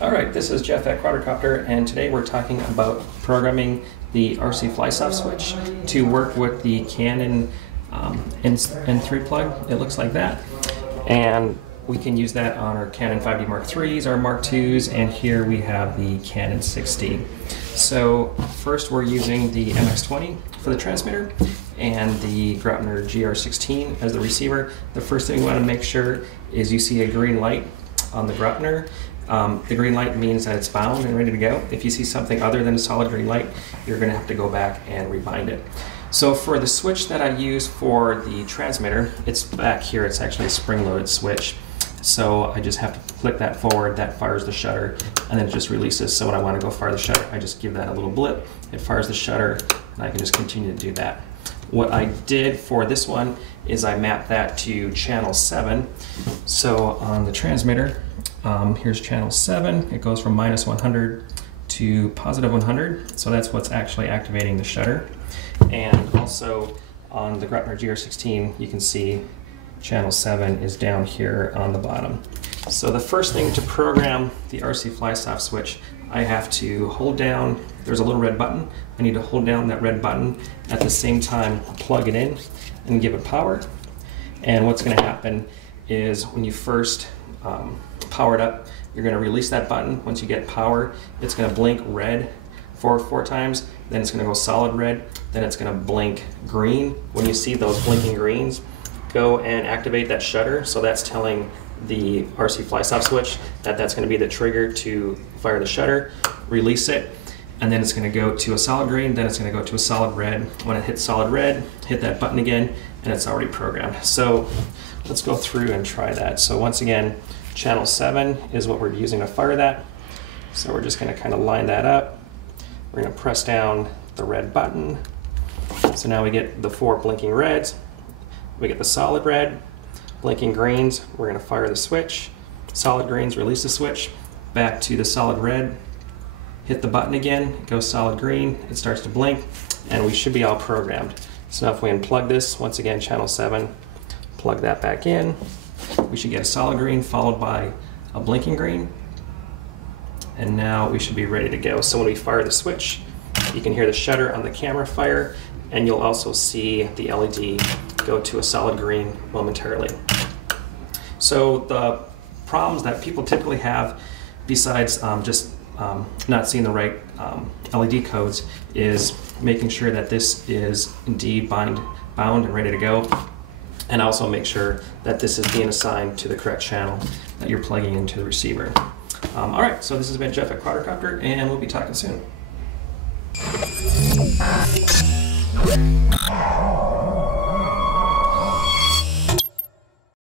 Alright, this is Jeff at Quadrocopter, and today we're talking about programming the RC Flysoft switch to work with the Canon N3 plug. It looks like that. And we can use that on our Canon 5D Mark IIIs, our Mark IIs, and here we have the Canon 6D. So first we're using the MX20 for the transmitter and the Graupner GR16 as the receiver. The first thing we want to make sure is you see a green light on the Graupner. The green light means that it's bound and ready to go. If you see something other than a solid green light, you're going to have to go back and rebind it. So for the switch that I use for the transmitter, it's back here. It's actually a spring-loaded switch. So I just have to click that forward, that fires the shutter, and then it just releases. So when I want to go fire the shutter, I just give that a little blip, it fires the shutter, and I can just continue to do that. What I did for this one is I mapped that to channel 7. So on the transmitter, here's channel 7. It goes from -100 to +100. So that's what's actually activating the shutter. And also on the Graupner GR16, you can see channel 7 is down here on the bottom. So the first thing to program the RC Flysoft switch, I have to hold down, there's a little red button. I need to hold down that red button, at the same time plug it in and give it power. And what's going to happen is when you first power it up, you're going to release that button. Once you get power, it's going to blink red four times, then it's going to go solid red, then it's going to blink green. When you see those blinking greens, go and activate that shutter. So that's telling the RC Flysoft switch that that's going to be the trigger to fire the shutter, release it, and then it's going to go to a solid green, then it's going to go to a solid red. When it hits solid red, hit that button again, and it's already programmed. So let's go through and try that. So once again, channel 7 is what we're using to fire that. So we're just going to kind of line that up. We're going to press down the red button. So now we get the 4 blinking reds. We get the solid red, blinking greens. We're going to fire the switch. Solid greens, release the switch. Back to the solid red. Hit the button again, it goes solid green, it starts to blink, and we should be all programmed. So now if we unplug this, once again channel 7, plug that back in, we should get a solid green followed by a blinking green, and now we should be ready to go. So when we fire the switch, you can hear the shutter on the camera fire, and you'll also see the LED go to a solid green momentarily. So the problems that people typically have, besides not seeing the right LED codes, is making sure that this is indeed bound and ready to go, and also make sure that this is being assigned to the correct channel that you're plugging into the receiver. Alright, so this has been Jeff at Quadrocopter, and we'll be talking soon.